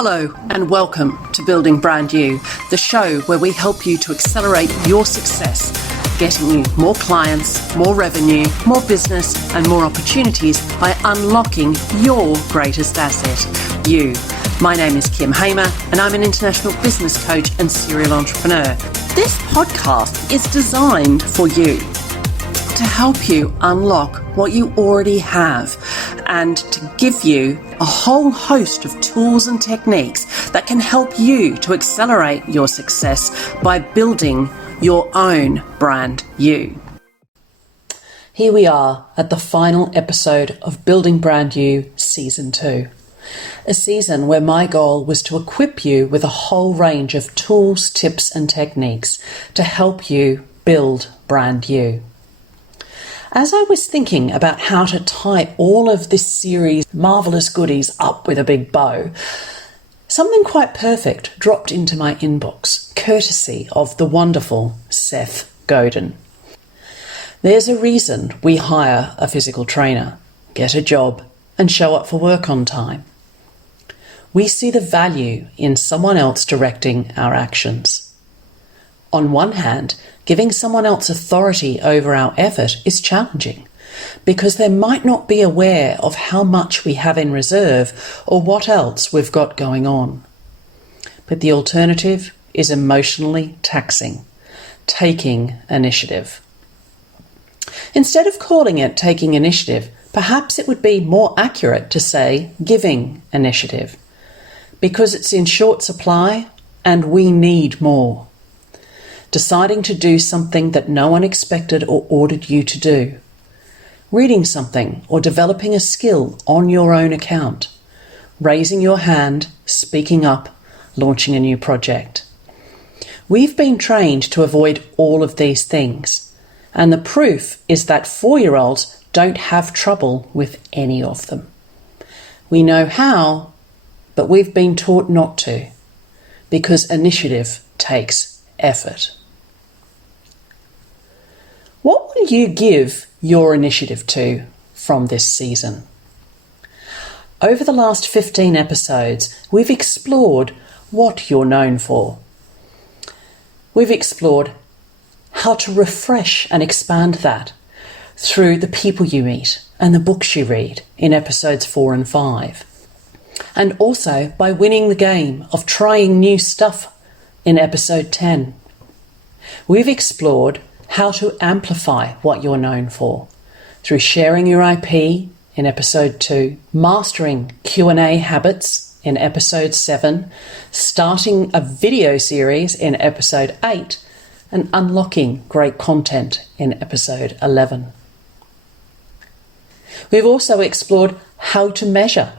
Hello and welcome to Building Brand You, the show where we help you to accelerate your success, getting you more clients, more revenue, more business and more opportunities by unlocking your greatest asset, you. My name is Kim Hamer and I'm an international business coach and serial entrepreneur. This podcast is designed for you to help you unlock what you already have and to give you a whole host of tools and techniques that can help you to accelerate your success by building your own brand you. Here we are at the final episode of Building Brand You Season 2. A season where my goal was to equip you with a whole range of tools, tips and techniques to help you build brand you. As I was thinking about how to tie all of this series' marvellous goodies up with a big bow, something quite perfect dropped into my inbox, courtesy of the wonderful Seth Godin. There's a reason we hire a physical trainer, get a job, and show up for work on time. We see the value in someone else directing our actions. On one hand, giving someone else authority over our effort is challenging because they might not be aware of how much we have in reserve or what else we've got going on. But the alternative is emotionally taxing, taking initiative. Instead of calling it taking initiative, perhaps it would be more accurate to say giving initiative, because it's in short supply and we need more. Deciding to do something that no one expected or ordered you to do. Reading something or developing a skill on your own account. Raising your hand, speaking up, launching a new project. We've been trained to avoid all of these things, and the proof is that 4-year-olds don't have trouble with any of them. We know how, but we've been taught not to, because initiative takes effort. What will you give your initiative to from this season? Over the last 15 episodes, we've explored what you're known for. We've explored how to refresh and expand that through the people you meet and the books you read in episodes 4 and 5. And also by winning the game of trying new stuff in episode 10. We've explored how to amplify what you're known for through sharing your IP in episode 2, mastering Q&A habits in episode 7, starting a video series in episode 8, and unlocking great content in episode 11. We've also explored how to measure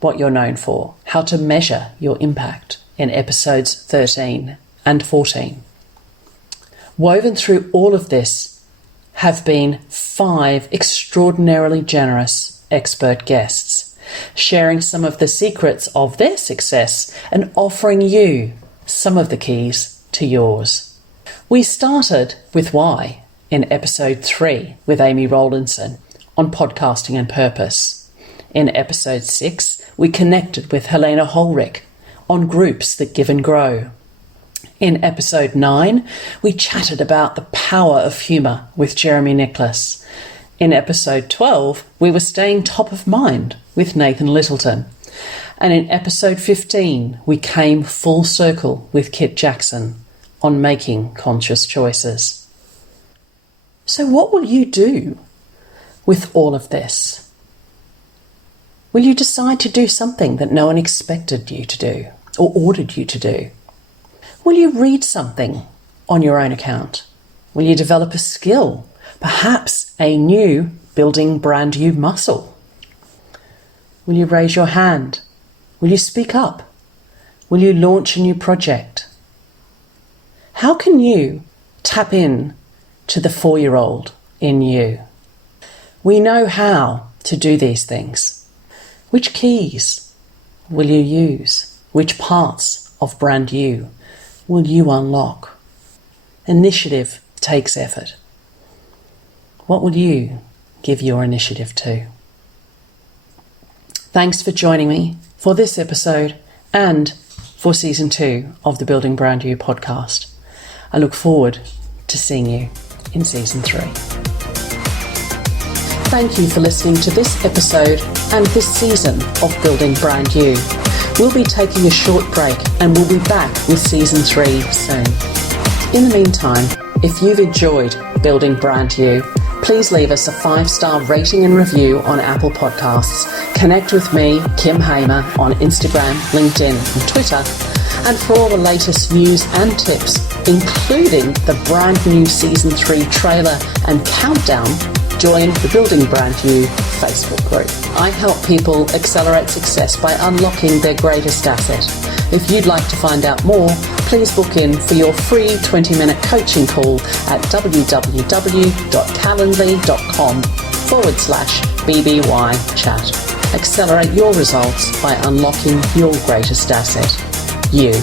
what you're known for, how to measure your impact in episodes 13 and 14. Woven through all of this have been 5 extraordinarily generous expert guests, sharing some of the secrets of their success and offering you some of the keys to yours. We started with why in episode 3 with Amy Rowlinson on podcasting and purpose. In episode 6, we connected with Helena Holrick on groups that give and grow. In episode 9, we chatted about the power of humour with Jeremy Nicholas. In episode 12, we were staying top of mind with Nathan Littleton. And in episode 15, we came full circle with Kit Jackson on making conscious choices. So what will you do with all of this? Will you decide to do something that no one expected you to do or ordered you to do? Will you read something on your own account? Will you develop a skill, perhaps a new building brand new muscle? Will you raise your hand? Will you speak up? Will you launch a new project? How can you tap in to the 4-year-old in you? We know how to do these things. Which keys will you use? Which parts of brand you will you unlock? Initiative takes effort. What will you give your initiative to? Thanks for joining me for this episode and for Season 2 of the Building Brand You podcast. I look forward to seeing you in Season 3. Thank you for listening to this episode and this season of Building Brand You. We'll be taking a short break and we'll be back with Season 3 soon. In the meantime, if you've enjoyed Building Brand You, please leave us a 5-star rating and review on Apple Podcasts. Connect with me, Kim Hamer, on Instagram, LinkedIn and Twitter. And for all the latest news and tips, including the brand new Season 3 trailer and countdown, join the Building Brand You Facebook group. I help people accelerate success by unlocking their greatest asset. If you'd like to find out more, please book in for your free 20-minute coaching call at www.calendly.com/BBY chat. Accelerate your results by unlocking your greatest asset, you.